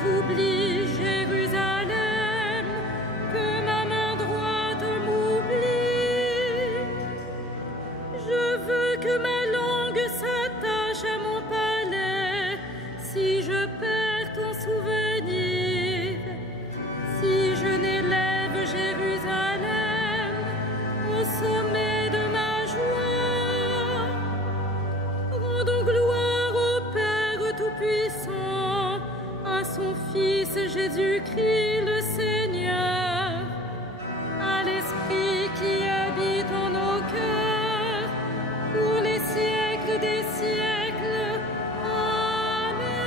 t'oublie, Jérusalem, que ma main droite m'oublie. Je veux que ma langue s'attache à mon palais, si je perds ton souvenir, si je n'élève Jérusalem au sommet de ma joie. Rendons gloire au Père Tout-Puissant, à son Fils Jésus-Christ le Seigneur, à l'Esprit qui habite en nos cœurs, pour les siècles des siècles. Amen.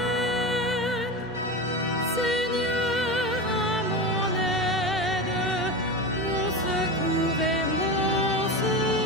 Seigneur, à mon aide, mon secours et mon sauveur.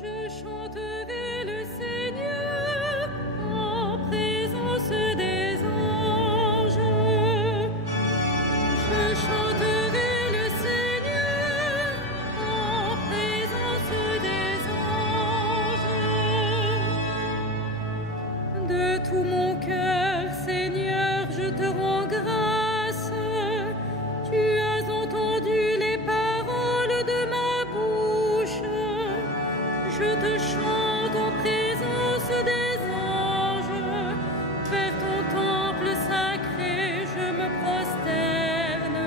Je chanterai le Seigneur en présence des anges. Je chanterai le Seigneur en présence des anges. De tout mon cœur, Seigneur, je te rends grâce. Tu as entendu les paroles de ma bouche. Je te chante en présence des anges. Vers ton temple sacré, je me prosterne.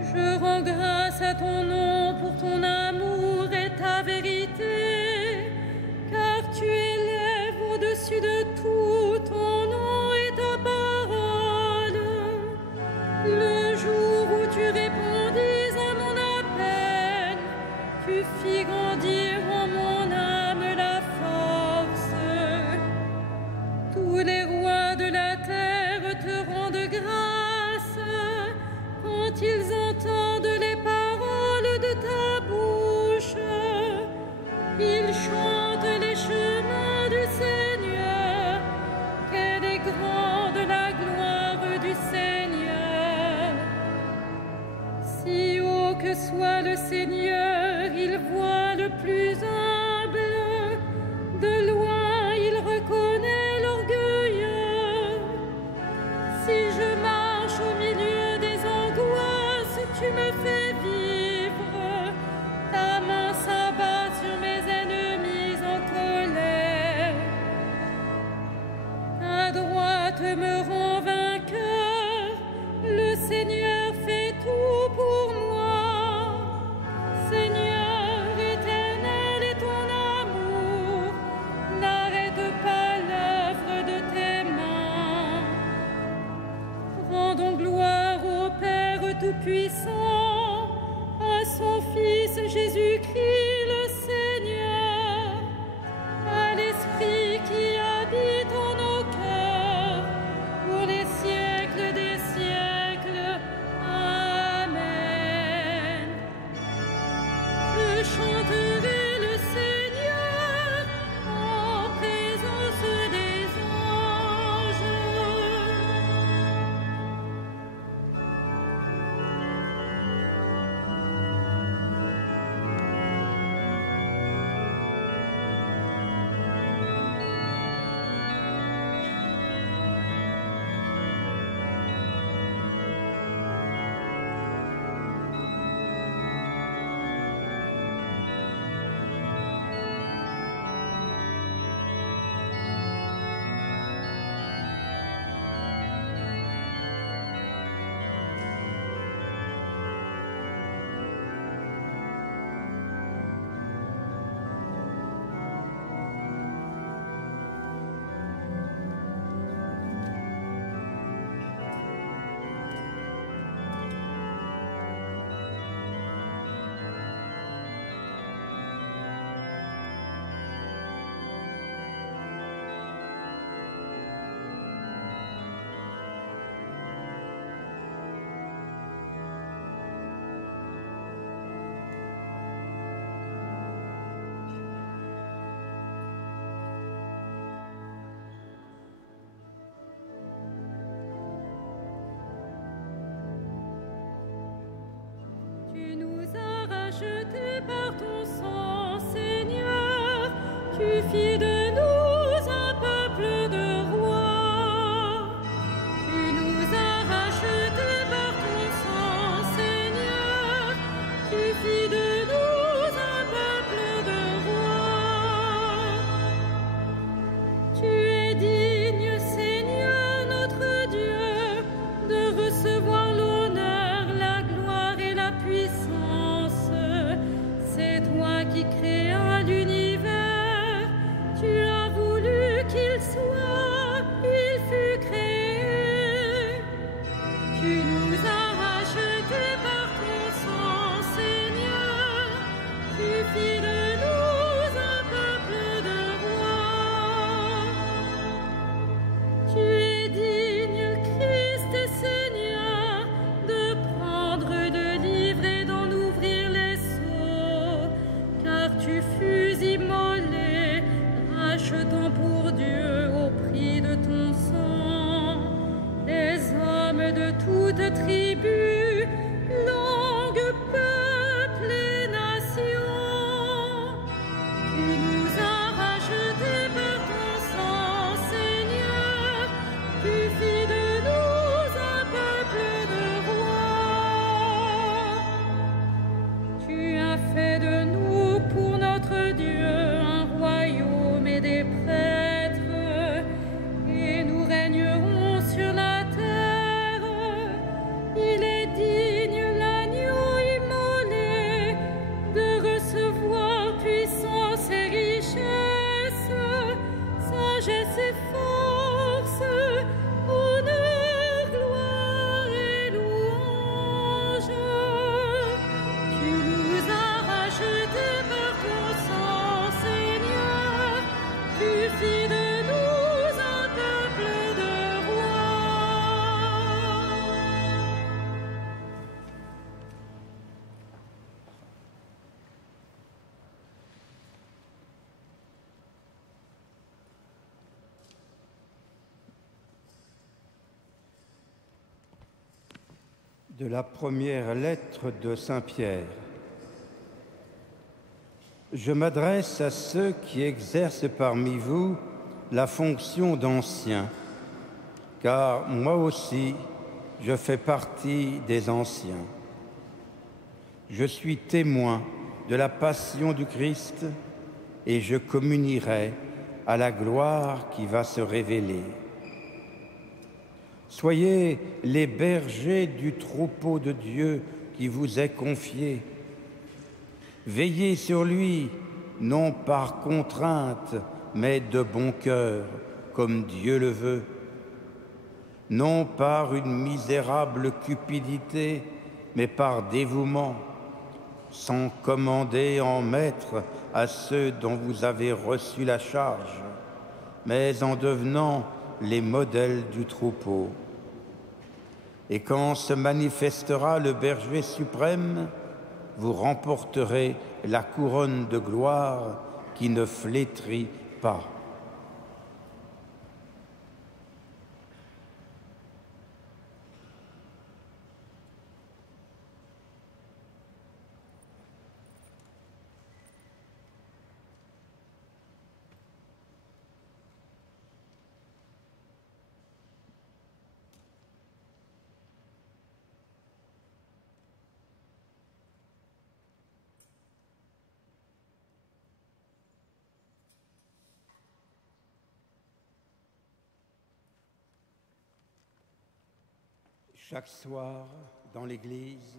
Je rends grâce à ton nom pour ton amour et ta vérité, car tu élèves au-dessus de tout ton nom et ta parole. Le jour où tu répondis à mon appel, tu fis grandir en mon âme la force. Tous les rois de la terre te rendent grâce quand ils entendent les paroles de ta bouche. Ils chantent les chemins du Seigneur. Quelle est grande la gloire du Seigneur. Si haut que soit le Seigneur, il voit le plus humble. De loin, il reconnaît l'orgueilleux. Si je marche au milieu des angoisses, tu me fais vivre. Ta main s'abat sur mes ennemis en colère. Ta droite me rend vainqueur. Le Seigneur fait tout pour moi. Seigneur éternel est ton amour. N'arrête pas l'œuvre de tes mains. Rendons gloire au Père Tout-Puissant, à son Fils Jésus-Christ le Seigneur, à l'Esprit qui habite en nos cœurs, pour les siècles des siècles. Amen. Je chanterai le Seigneur en présence des anges. Tu nous as rachetés par ton sang, Seigneur. Tu fis de nous un peuple de rois. Tu nous as rachetés par ton sang, Seigneur. Tu fis de nous un peuple de rois. Tu es digne, Seigneur, notre Dieu, de recevoir l'honneur, la gloire et la puissance. C'est toi qui créas l'univers. Tu as voulu qu'il soit, il fut créé. Tu nous as rachetés par ton sang, Seigneur. Tu fis de nous un peuple de rois. Tu es digne, Christ Seigneur, de prendre le livre et d'en ouvrir les sceaux, car tu fus immolé, rachetant pour Dieu au prix de ton sang les hommes de toute tribu, langue, peuple et nation. Tu nous as rachetés par ton sang, Seigneur. Tu fis de nous un peuple de rois. Tu as fait de nous pour notre Dieu un royaume et des prêtres, et nous régnerons sur la terre. Il est digne, l'agneau immolé, de recevoir puissance et richesse, sagesse et force, honneur, gloire et louange. Tu nous as rachetés par ton sang, Seigneur. Tu fis de nous un peuple de rois. De la première lettre de Saint Pierre. Je m'adresse à ceux qui exercent parmi vous la fonction d'anciens, car moi aussi je fais partie des anciens. Je suis témoin de la passion du Christ et je communierai à la gloire qui va se révéler. Soyez les bergers du troupeau de Dieu qui vous est confié. Veillez sur lui, non par contrainte, mais de bon cœur, comme Dieu le veut. Non par une misérable cupidité, mais par dévouement, sans commander en maître à ceux dont vous avez reçu la charge, mais en devenant les modèles du troupeau. Et quand se manifestera le berger suprême, vous remporterez la couronne de gloire qui ne flétrit pas. Chaque soir, dans l'Église,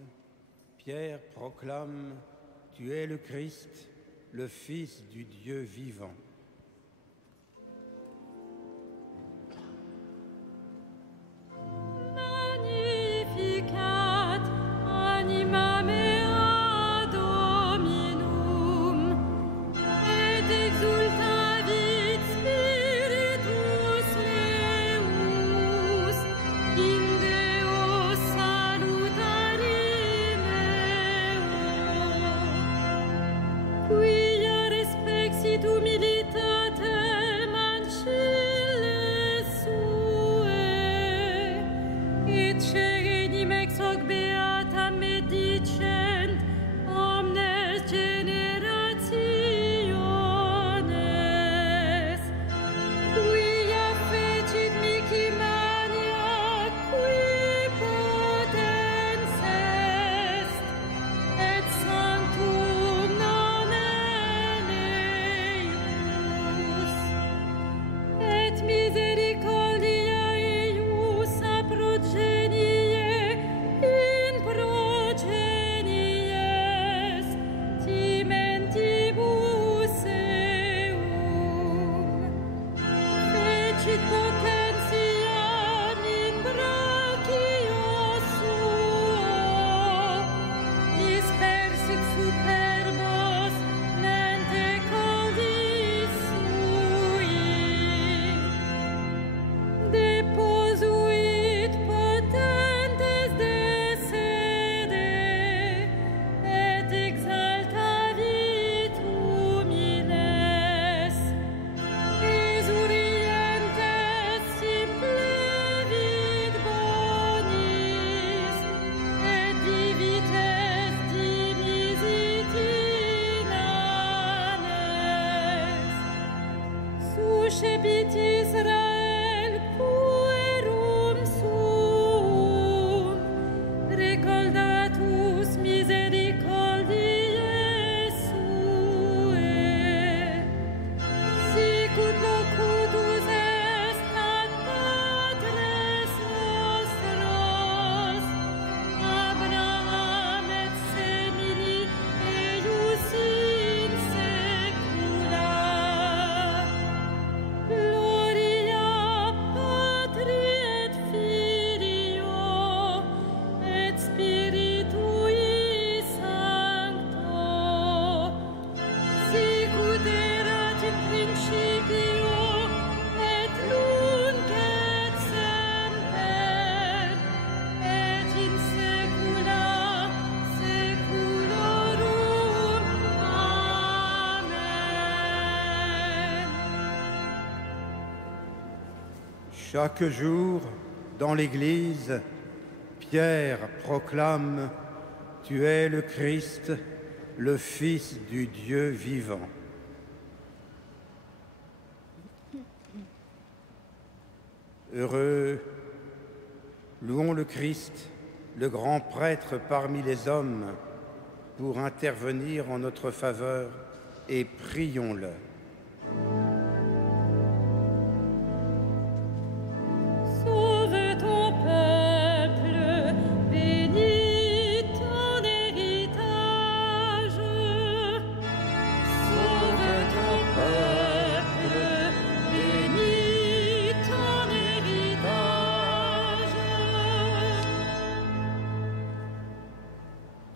Pierre proclame « Tu es le Christ, le Fils du Dieu vivant ». Magnificat anima mea Dominum, et exultavit spiritus meus in Deo salutari meo. Quia respexit humilitatem ancilles suae, et cerenim ex hoc beata me dicent omnes generationes. Quia fecit mihi mania, qui potens est, et sanctum nomen eius. Et misericordia eius a progenie in progenies timentibus eum. Fecit potentiam in brachio suo, dispersit superbos mente cordis sui. Deposuit potentes de sede, et exaltavit humiles. Esurientes simplevit bonis, et divites dimisit inanes. Suscepit Israel puerum suum, recordatus misericordiae suae. Sicut locutus est ad patres nostros, Abraham et semini eius in saecula. Gloria Patri et Filio et Spiritui Sancto, sicut erat in principio et nunc et semper, et in saecula saeculorum. Amen. Chaque jour, dans l'Église, Pierre proclame « Tu es le Christ, le Fils du Dieu vivant ». Heureux, louons le Christ, le grand prêtre parmi les hommes, pour intervenir en notre faveur, et prions-le. Sauve ton peuple, bénis ton héritage. Sauve ton peuple, bénis ton héritage.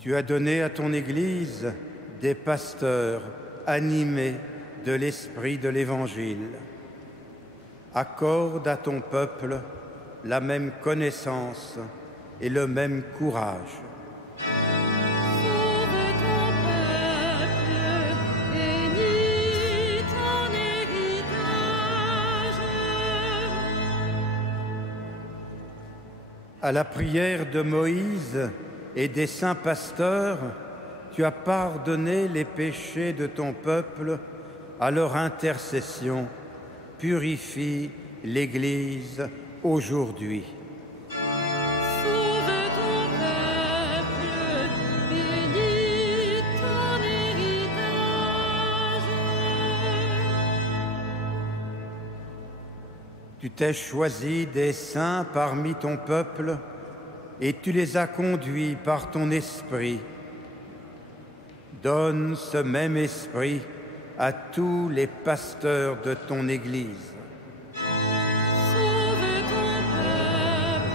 Tu as donné à ton Église des pasteurs animés de l'esprit de l'Évangile. Accorde à ton peuple la même connaissance et le même courage. Sauve ton peuple, bénis ton héritage. À la prière de Moïse et des saints pasteurs, tu as pardonné les péchés de ton peuple. À leur intercession, purifie l'Église aujourd'hui. Sauve ton peuple, bénis ton héritage. Tu t'es choisi des saints parmi ton peuple et tu les as conduits par ton esprit. Donne ce même esprit à tous les pasteurs de ton Église. Sauve ton peuple,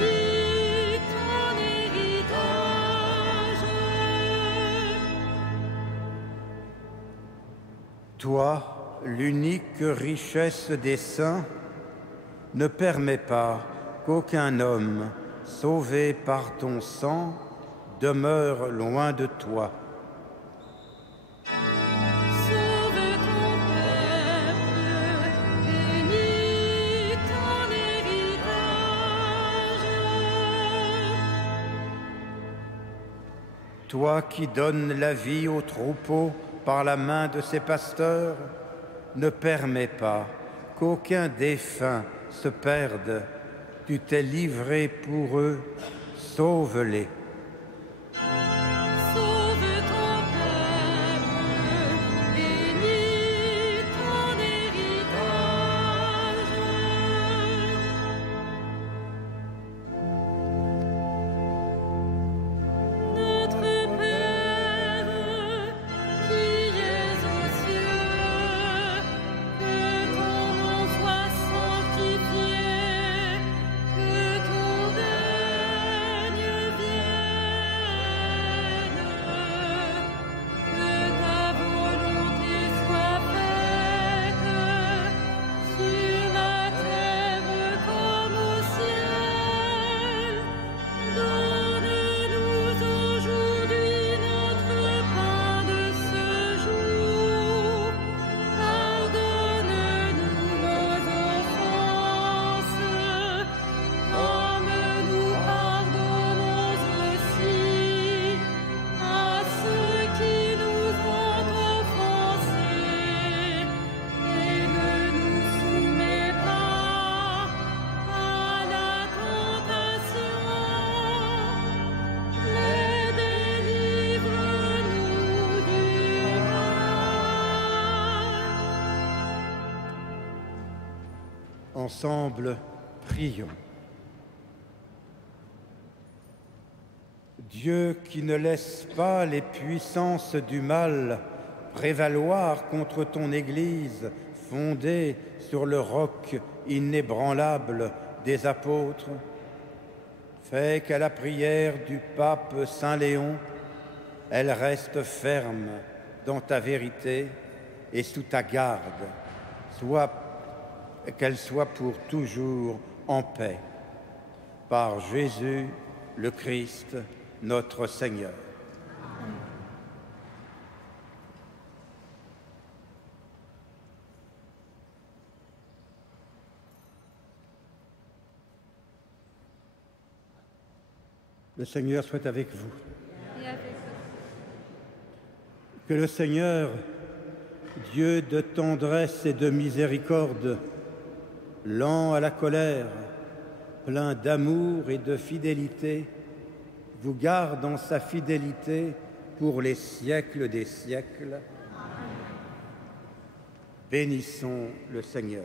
bénis ton héritage. Toi, l'unique richesse des saints, ne permets pas qu'aucun homme sauvé par ton sang demeure loin de toi. Sauve ton peuple, bénis ton héritage. Toi qui donnes la vie aux troupeaux par la main de ses pasteurs, ne permets pas qu'aucun défunt se perde. Tu t'es livré pour eux, sauve-les. Sauve ton peuple, bénis ton héritage. Notre Père, qui es aux cieux, que ton nom soit sanctifié, que ton règne vienne, que ta volonté soit faite sur la terre comme au ciel. Donne-nous aujourd'hui notre pain de ce jour. Pardonne-nous nos offenses, comme nous pardonnons aussi à ceux qui nous ont offensés. Et ne nous soumets pas à la tentation, mais délivre-nous du mal. Ensemble, prions. Dieu qui ne laisse pas les puissances du mal prévaloir contre ton Église fondée sur le roc inébranlable des apôtres, fais qu'à la prière du pape Saint Léon, elle reste ferme dans ta vérité et sous ta garde, qu'elle soit pour toujours en paix. Par Jésus le Christ, notre Seigneur. Le Seigneur soit avec vous. Et avec Que le Seigneur, Dieu de tendresse et de miséricorde, lent à la colère, plein d'amour et de fidélité, vous garde en sa fidélité pour les siècles des siècles. Bénissons le Seigneur.